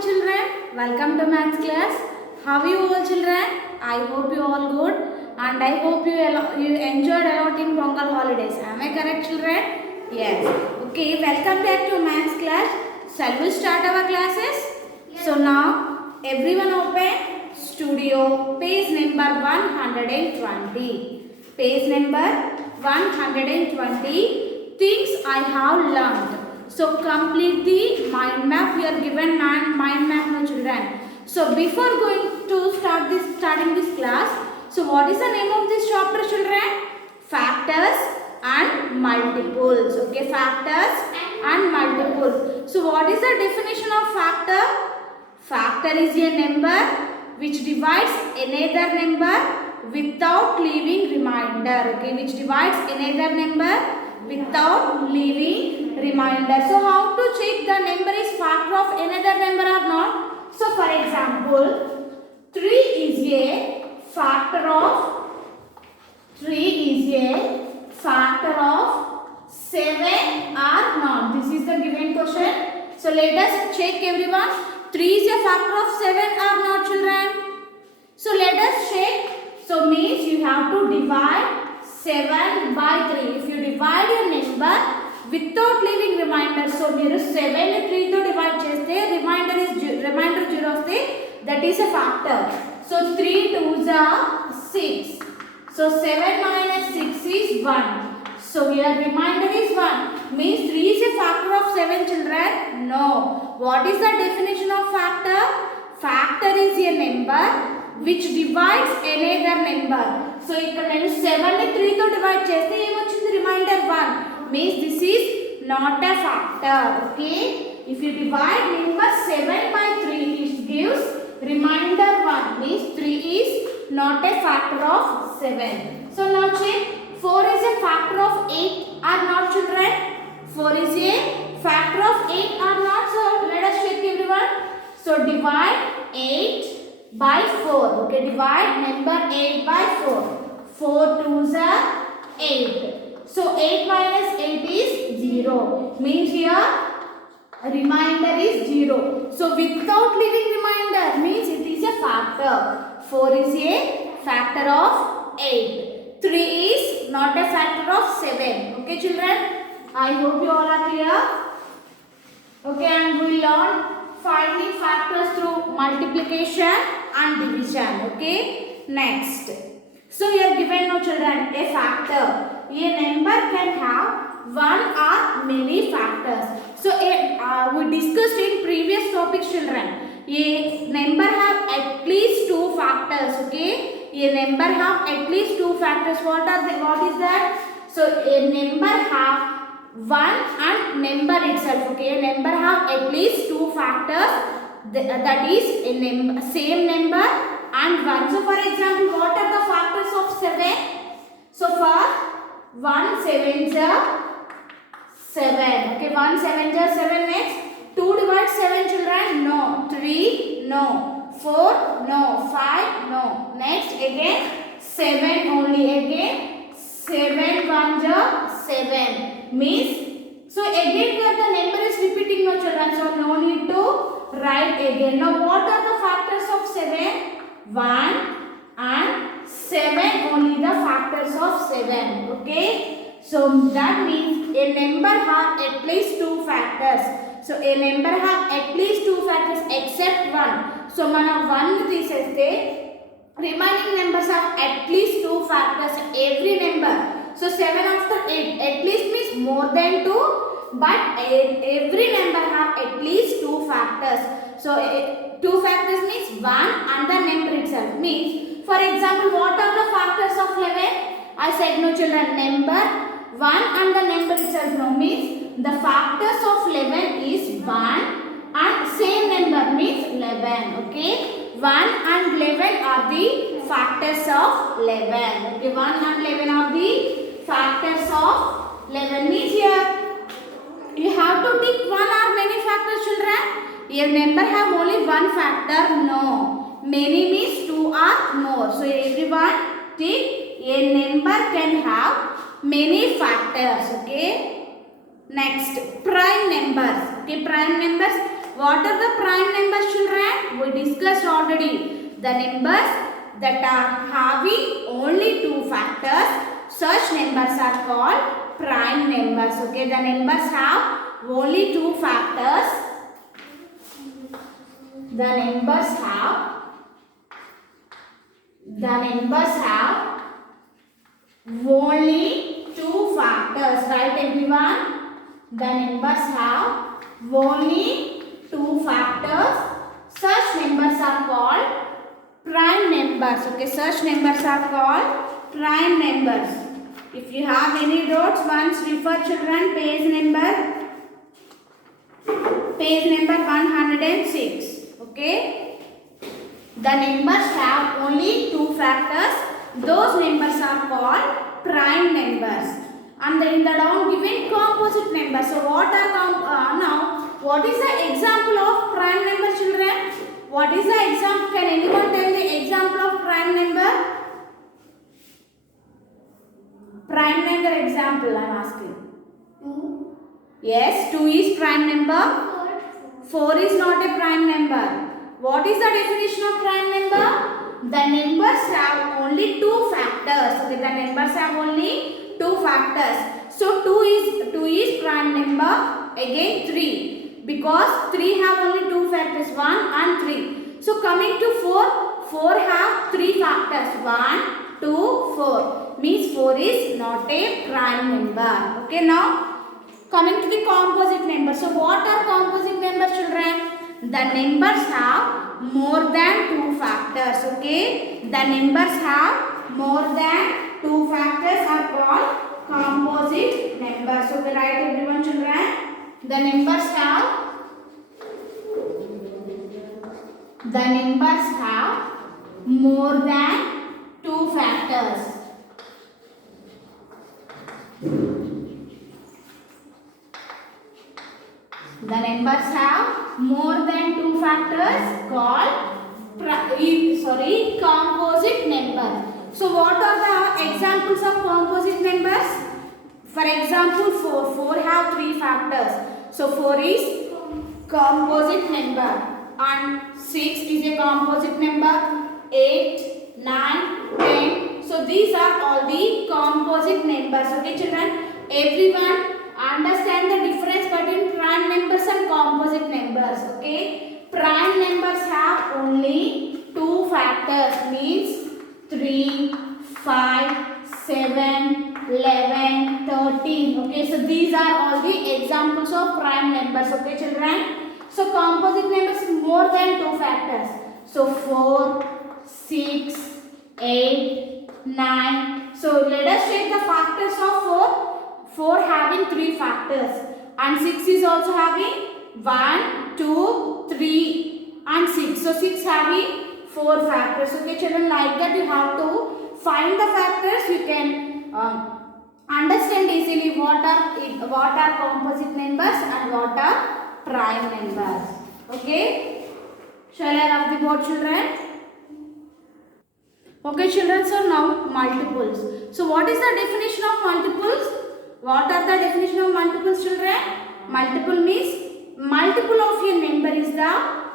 morning children. Welcome to maths class. How are you all children? I hope you all good and I hope you enjoyed a lot in Pongal holidays. Am I correct children? Yes. Okay, welcome back to maths class. Shall we start our classes? Yes. So now everyone open studio page number 120. Page number 120. Things I have learned. So complete the mind map. We are given mind map now children. So before going to starting this class, so what is the name of this chapter children? Factors and multiples. Okay, factors and multiples. So what is the definition of factor? Factor is a number which divides another number without leaving remainder. Okay, which divides another number without leaving remainder. So how to check the number is factor of another number or not? So for example, 3 is a factor of 7 or not? This is the given question. So let us check everyone. 3 is a factor of 7 or not children? So let us check. So means you have to divide 7 by 3. If you divide a number without leaving remainder, so మీరు 7 3 తో divide చేస్తే reminder 0 వస్తే that is a factor. So 3 2s are 6. So 7 minus 6 is 1. So here remainder is 1. Means 3 is a factor of 7 children? No. What is the definition of factor? Factor is a number which divides another number. So ఇక్కడ నేను 7 ని 3 తో divide చేస్తే ఏమొచ్చింది reminder 1. Means this is not a factor. Okay, if you divide number 7 by 3 it gives remainder 1. Means 3 is not a factor of 7. So now check, 4 is a factor of 8 or not children? 4 is a factor of 8 or not? So let us check everyone. So divide 8 by 4. Okay, divide number 8 by 4. 4 2s are 8. So 8 minus 8 is 0. Means here remainder is 0. So without leaving remainder means it is a factor. 4 is a factor of 8. 3 is not a factor of 7. Okay children, I hope you all are clear. Okay, and we learn finding factors through multiplication and division. Okay, next. So we are given now children a factor. A number can have one or many factors. So we discussed in previous topics children. A number have at least 2 factors. Okay, a number have at least 2 factors. What is that? So a number have one and number itself. Okay, a number have at least 2 factors. That is a same number and 1. So for example, what are the factors of 7? So for 1 7s are 7. Okay, 1 7s are 7. Next, 2 divides 7 children? No. 3? No. 4? No. 5? No. Next, again 7 only. Again 7 1s are 7. Means, so again here the number is repeating now children. So no need to write again. Now what are the factors of 7? 1 and 7 only the factors of 7. Okay, so that means a number have at least 2 factors. So a number have at least 2 factors except 1. So mana 1 తీసేస్తే remaining numbers have at least 2 factors every number. So 7 after 8 at least means more than 2, but every number have at least 2 factors. So 2 factors means 1 and the number itself. Means for example, what are the factors of 11? I said no children, number 1 and the number itself. No, means the factors of 11 is 1 and same number means 11. Okay, 1 and 11 are the factors of 11. Okay, 1 and 11 are the factors of 11. Means here you have to take 1 or many factors children. A number have only 1 factor? No. Many means 2 or more. So everyone take a number can have many factors. Okay. Next, prime numbers. Okay, prime numbers. What are the prime numbers, children? We discussed already. The numbers that are having only two factors, such numbers are called prime numbers. Okay, the numbers have only two factors. The numbers have only two factors, right everyone? The numbers have only two factors. Such numbers are called prime numbers. Okay, such numbers are called prime numbers. If you have any doubts, once refer children page number 106. Okay, the numbers have only two factors. Those numbers are called prime numbers. And in the down given composite numbers. So what are now? What is the example of prime number, children? What is the example? Can anyone tell the example of prime number? Prime number example I am asking. 2. Yes, 2 is prime number. 4 is not a prime number. What is the definition of prime number? The numbers have only two factors. Okay, the numbers have only two factors. So 2 is prime number. Again 3, because 3 have only two factors, 1 and 3. So coming to 4 have three factors, 1, 2, 4. Means 4 is not a prime number. Okay, now coming to the composite numbers. So what are composite numbers, children? The numbers have more than two factors. Okay, the numbers have more than two factors are called composite numbers. So write everyone, children. The numbers have more than two factors. The numbers have more than two factors called composite number. So what are the examples of composite numbers? For example, 4 have three factors. So 4 is composite number, and 6 is a composite number, 8, 9, 10. So these are all the composite numbers. Okay, children, everyone understand the difference between prime numbers and composite numbers. Okay, prime numbers have only two factors, means 3, 5, 7, 11, 13. Okay, so these are all the examples of prime numbers. Okay, children. So composite numbers more than two factors. So 4, 6, 8, 9. So let us check the factors of 4. 4 having 3 factors, and 6 is also having 1, 2, 3 and 6. So 6 having 4 factors. Okay, children, like that you have to find the factors. You can understand easily what are composite numbers and what are prime numbers. Okay, shall I have the board, children? Okay, children, so now multiples. So what is the definition of multiples? What are the definition of multiples, children? Multiple means multiple of a number is the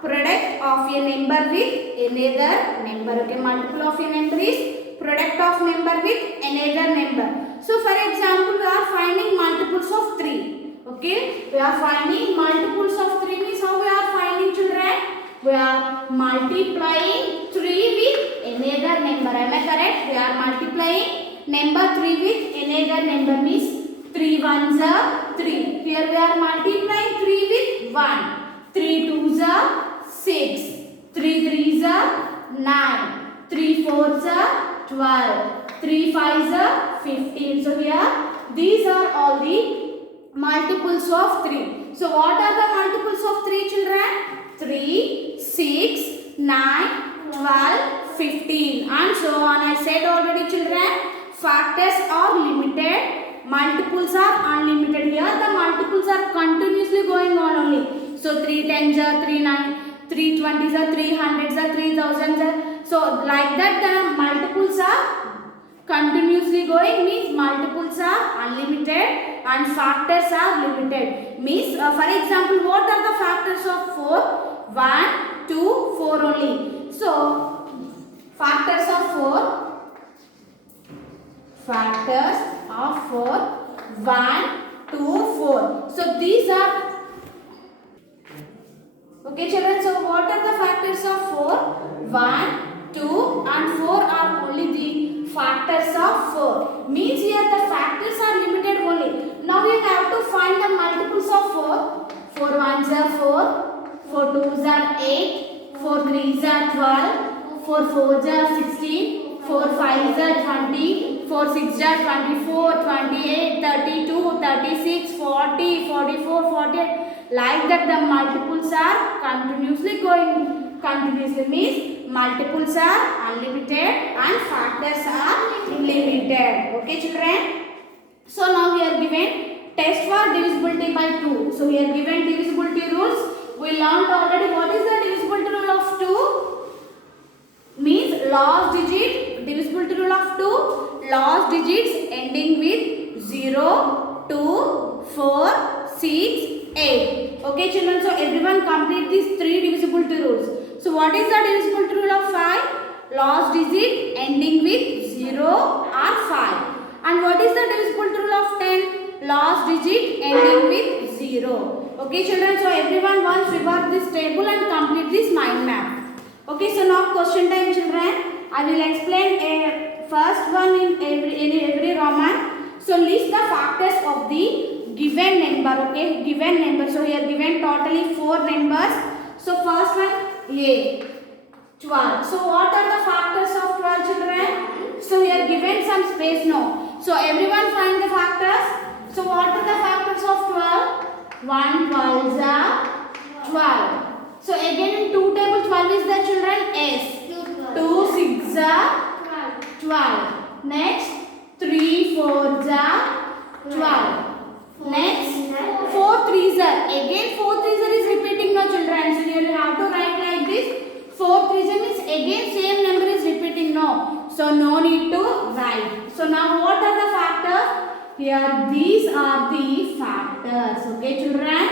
product of a number with another number. Okay, multiple of a number is product of number with another number. So for example, we are finding multiples of 3. Okay, we are finding multiples of 3 means how we are finding, children? We are multiplying 3 with another number. Am I correct? We are multiplying number 3 with another number, means 3 ones are 3. Here we are multiplying 3 with 1. 3 twos are 6. 3 threes are 9. 3 fours are 12. 3 fives are 15. So here these are all the multiples of 3. So what are the multiples of 3, children? 3, 6, 9, 12, 15 and so on. I said already, children, factors are limited. Multiples are unlimited. Here the multiples are continuously going on only. So 3 tens are 3 9, 3 20s are 3 hundreds are 3000s are. So like that the multiples are continuously going, means multiples are unlimited and factors are limited. Means for example, what are the factors of 4? 1, 2, 4 only. So factors of 4. Factors of 4. 1, 2, 4. So these are. Okay children, so what are the factors of 4? 1, 2 and 4 are only the factors of 4. Means here the factors are limited only. Now you have to find the multiples of 4. 4 1s are 4, 4 2s are 8, 4 3s are 12, 4 4s are 16, 4 5s are 20, 4 6s are 24, 28, 32, 36, 40, 44, 48. Like that the multiples are continuously going. Continuously means multiples are unlimited and factors are limited. Okay children. So now we are given test for divisibility by 2. So we are given divisibility rules. We learned already what is the divisibility rule of 2. Means last digit, divisibility rule of 2, last digits ending with 0, 2, 4, 6, 8. Okay children, so everyone complete these 3 divisibility rules. So what is the divisibility rule of 5? Last digit ending with 0 or 5. And what is the divisibility rule of 10? Last digit ending with 0. Okay children, so everyone once revert this table and complete this mind map. Okay, so now question time children. I will explain a first one in every Roman. So list the factors of the given number. Okay, given number. So here given totally 4 numbers. So first one A, 12. So what are the factors of 12 children? So here given some space now. So everyone find the factors. So what are the factors of 12? 1 12s are 12. So again in 2 table 12 is the children S. 2 6 are 12. Next 3 4s are 12. Next 4 3s are. Again 4 3s are is repeating now children. So you have to write like this. 4 3s means again same number is repeating now. So no need to write. So now what are the factors? Here these are the factors. Okay children.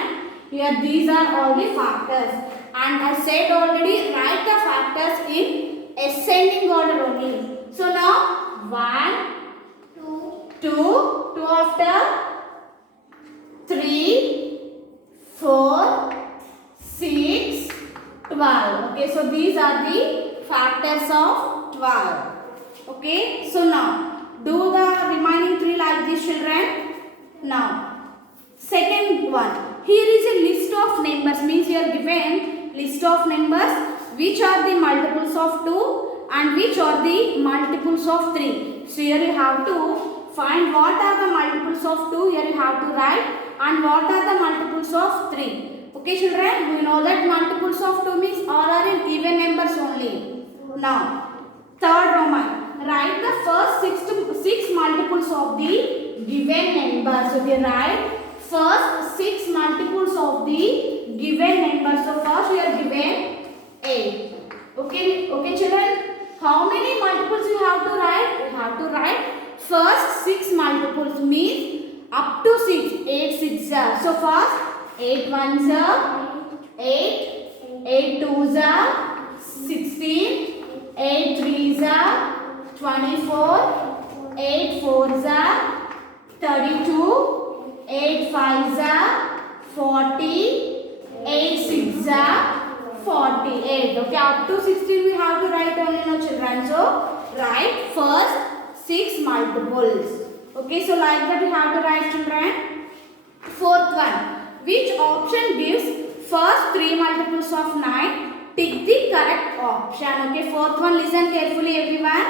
Here these are all the factors. And I said already write the factors in ascending order only. So now 1, 2 after 3, 4, 6, 12. Okay, so these are the factors of 12. Okay, so now do the remaining 3 like this children. Now, second one. Here is a list of numbers. Means here given list of numbers which are the multiples of 2 and which are the multiples of 3. So here you have to find what are the multiples of 2. Here you have to write. And what are the multiples of 3? Okay children, we know that multiples of 2 means all are in even numbers only. Now, third Roman, write the first 6 multiples of the given number. So we write first 6 multiples of the given number. So first we are given 8. Okay children, how many multiples you have to write? You have to write first 6 multiples means up to 6, 8 6 are. So first 8 1s are 8, 8 2s are 16, 8 3s are 24, 8 4s are 32, 8 5s are 40, 8 6s are 48. Okay, up to 16 we have to write only now children. So write first 6 multiples. Okay, so like that we have to write children. Fourth one. Which option gives first 3 multiples of 9? Tick the correct option. Okay, fourth one, listen carefully everyone.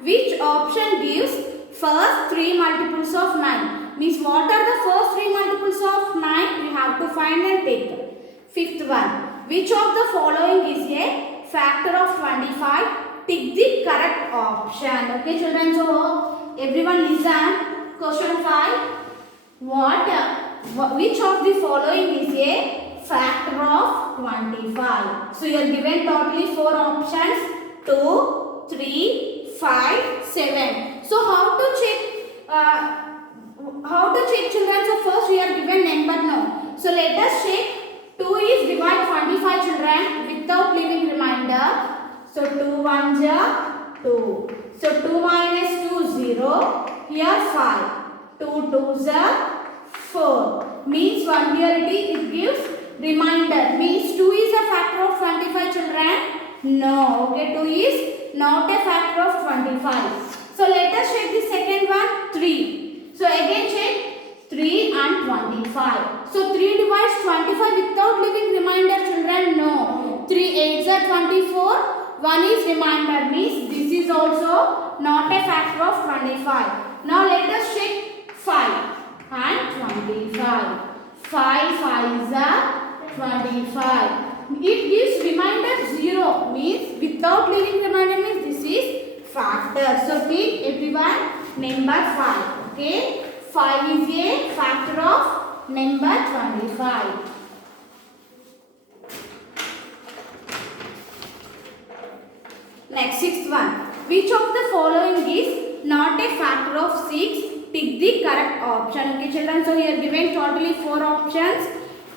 Which option gives first 3 multiples of 9? Means what are the first 3 multiples of 9? We have to find and take. Fifth one. Which of the following is a factor of 25? Tick the correct option. Okay children, so everyone listen. Question 5. Which of the following is a factor of 25? So you are given totally 4 options. 2, 3, 5, 7. So how to check children? So first we are given number now. So let us check. 2 is divide 25 children. So 2 1s are 2. So 2 minus 2 0. Here 5. 2 2s are 4. Means one here it gives remainder. Means 2 is a factor of 25 children. No. Okay, 2 is not a factor of 25. So let us check the second one, 3. So again check 3 and 25. So 3 divides 25 without leaving remainder children. No. 3 8s are 24. 1 is remainder. Means this is also not a factor of 25. Now let us check 5 and 25. 5 5s are 25. It gives remainder 0. Means without leaving remainder means this is factor. So take everyone number 5. Okay. 5 is a factor of number 25. Next, sixth one. Which of the following is not a factor of 6? Tick the correct option. Okay, children. So here given totally 4 options.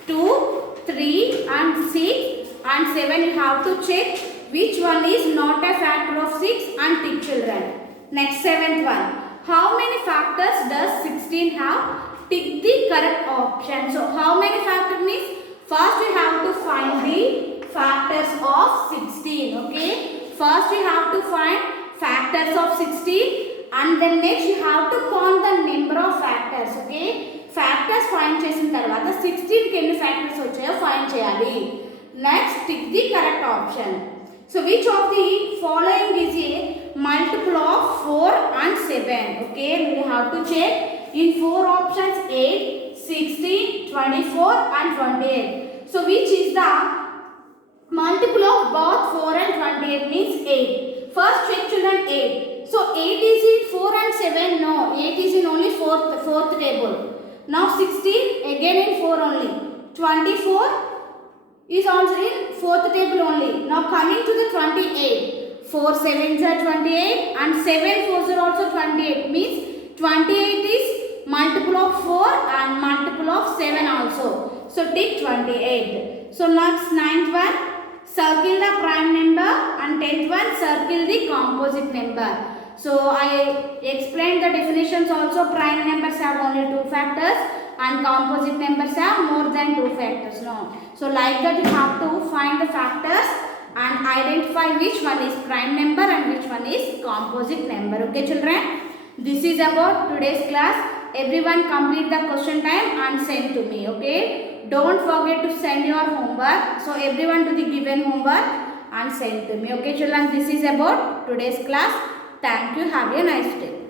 2, 3 and 6 and 7. You have to check which one is not a factor of 6 and tick children. Next, seventh one. How many factors does 16 have? Tick the correct option. So how many factors means? First we have to find the factors of 16. Okay. First we have to find factors of 16 and then next you have to count the number of factors. Okay. Factors find చేసిన తర్వాత 16 కి ఎన్ని factors వచ్చాయో find చేయాలి. Next tick the correct option. So which of the following is a multiple of 4 and 7? Okay. We have to check in 4 options 8, 16, 24 and 28. So which is the multiple of both 4 and 28 means 8. First check children 8. So 8 is in 4 and 7. No, 8 is in only fourth table. Now 16 again in 4 only. 24 is also in 4th table only. Now coming to the 28. 4 7s are 28 and 7 4s are also 28. Means 28 is multiple of 4 and multiple of 7 also. So take 28. So next 9th one. Circle the prime number and 10th one circle the composite number. So I explained the definitions also. Prime numbers have only 2 factors and composite numbers have more than 2 factors. No. So like that you have to find the factors and identify which one is prime number and which one is composite number. Okay children. This is about today's class. Everyone complete the question time and send to me. Okay. Don't forget to send your homework. So everyone do the given homework and send to me. Okay children, this is about today's class. Thank you. Have a nice day.